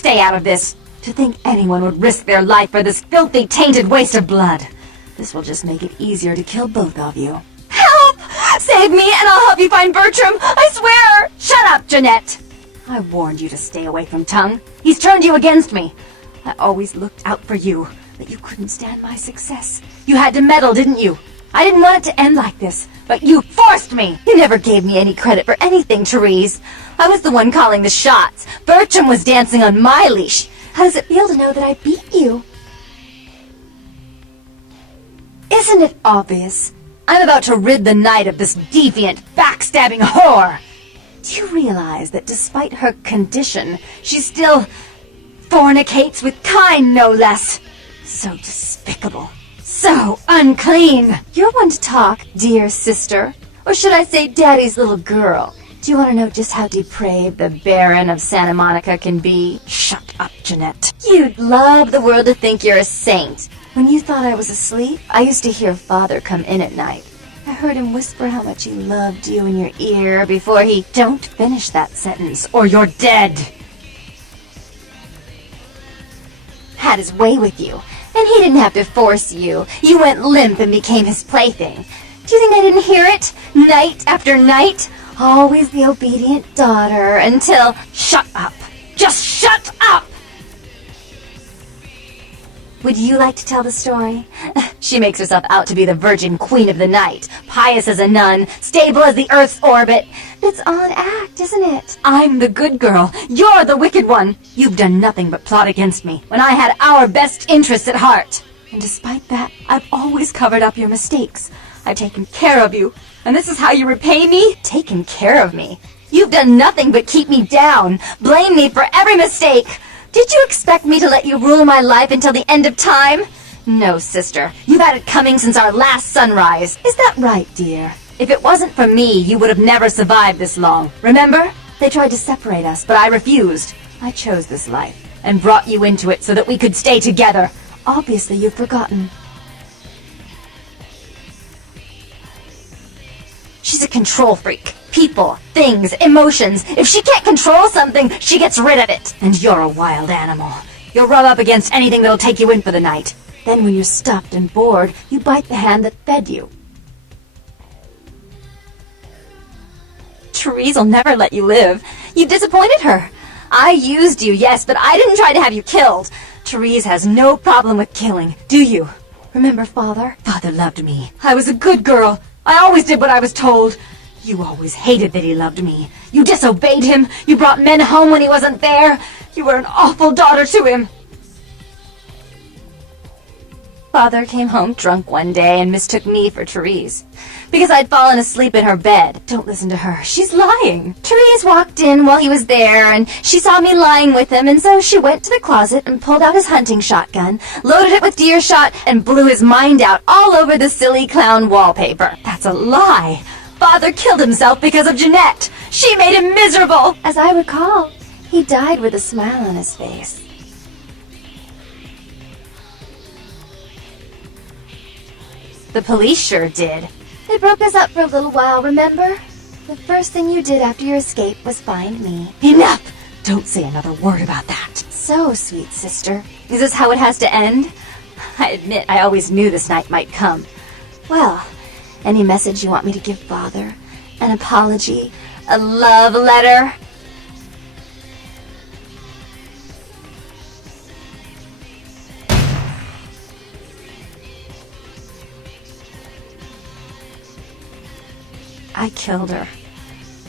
stay out of this. To think anyone would risk their life for this filthy, tainted waste of blood. This will just make it easier to kill both of you. Help! Save me and I'll help you find Bertram! I swear! Shut up, Jeanette! I warned you to stay away from Tongue. He's turned you against me. I always looked out for you, but you couldn't stand my success. You had to meddle, didn't you? I didn't want it to end like this, but you forced me! You never gave me any credit for anything, Therese. I was the one calling the shots. Bertram was dancing on my leash. How does it feel to know that I beat you? Isn't it obvious? I'm about to rid the night of this deviant, backstabbing whore! Do you realize that despite her condition, she still fornicates with kind, no less? So despicable. So unclean! You're one to talk, dear sister. Or should I say daddy's little girl? Do you want to know just how depraved the Baron of Santa Monica can be? Shut up, Jeanette. You'd love the world to think you're a saint. When you thought I was asleep, I used to hear Father come in at night. I heard him whisper how much he loved you in your ear before he... Don't finish that sentence, or you're dead! Had his way with you, and he didn't have to force you. You went limp and became his plaything. Do you think I didn't hear it? Night after night? Always the obedient daughter until... Shut up! Just shut up! Would you like to tell the story? She makes herself out to be the virgin queen of the night, pious as a nun, stable as the Earth's orbit. It's all an act, isn't it? I'm the good girl. You're the wicked one. You've done nothing but plot against me when I had our best interests at heart. And despite that, I've always covered up your mistakes. I've taken care of you. And this is how you repay me? Taken care of me? You've done nothing but keep me down, blame me for every mistake. Did you expect me to let you rule my life until the end of time? No, sister. You've had it coming since our last sunrise. Is that right, dear? If it wasn't for me, you would have never survived this long. Remember? They tried to separate us, but I refused. I chose this life and brought you into it so that we could stay together. Obviously, you've forgotten. She's a control freak. People, things, emotions. If she can't control something, she gets rid of it. And you're a wild animal. You'll rub up against anything that'll take you in for the night. Then when you're stuffed and bored, you bite the hand that fed you. Therese'll never let you live. You disappointed her. I used you, yes, but I didn't try to have you killed. Therese has no problem with killing, do you? Remember Father? Father loved me. I was a good girl. I always did what I was told. You always hated that he loved me. You disobeyed him. You brought men home when he wasn't there. You were an awful daughter to him. Father came home drunk one day and mistook me for Therese. Because I'd fallen asleep in her bed. Don't listen to her. She's lying. Therese walked in while he was there, and she saw me lying with him, and so she went to the closet and pulled out his hunting shotgun, loaded it with deer shot, and blew his mind out all over the silly clown wallpaper. That's a lie. Father killed himself because of Jeanette. She made him miserable. As I recall, he died with a smile on his face. The police sure did. They broke us up for a little while, remember? The first thing you did after your escape was find me. Enough! Don't say another word about that. So, sweet sister. Is this how it has to end? I admit I always knew this night might come. Well, any message you want me to give Father? An apology? A love letter? I killed her.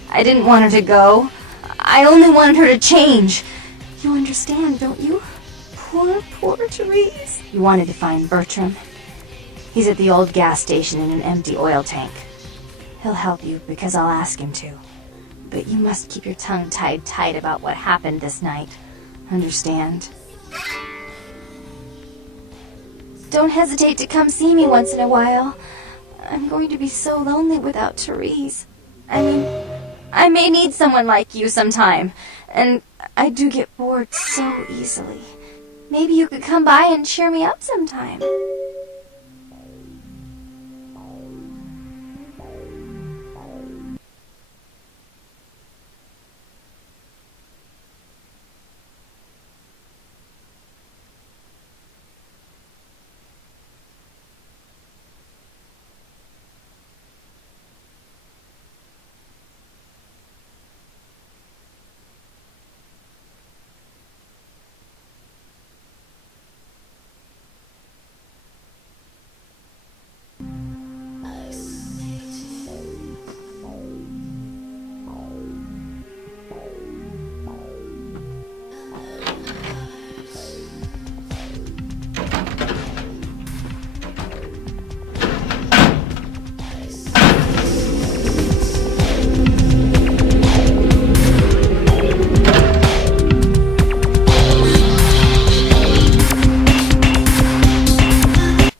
I didn't want her to go. I only wanted her to change. You understand, don't you? Poor, poor Therese. You wanted to find Bertram. He's at the old gas station in an empty oil tank. He'll help you because I'll ask him to. But you must keep your tongue tied tight about what happened this night. Understand? Don't hesitate to come see me once in a while. I'm going to be so lonely without Therese. I mean, I may need someone like you sometime, and I do get bored so easily. Maybe you could come by and cheer me up sometime.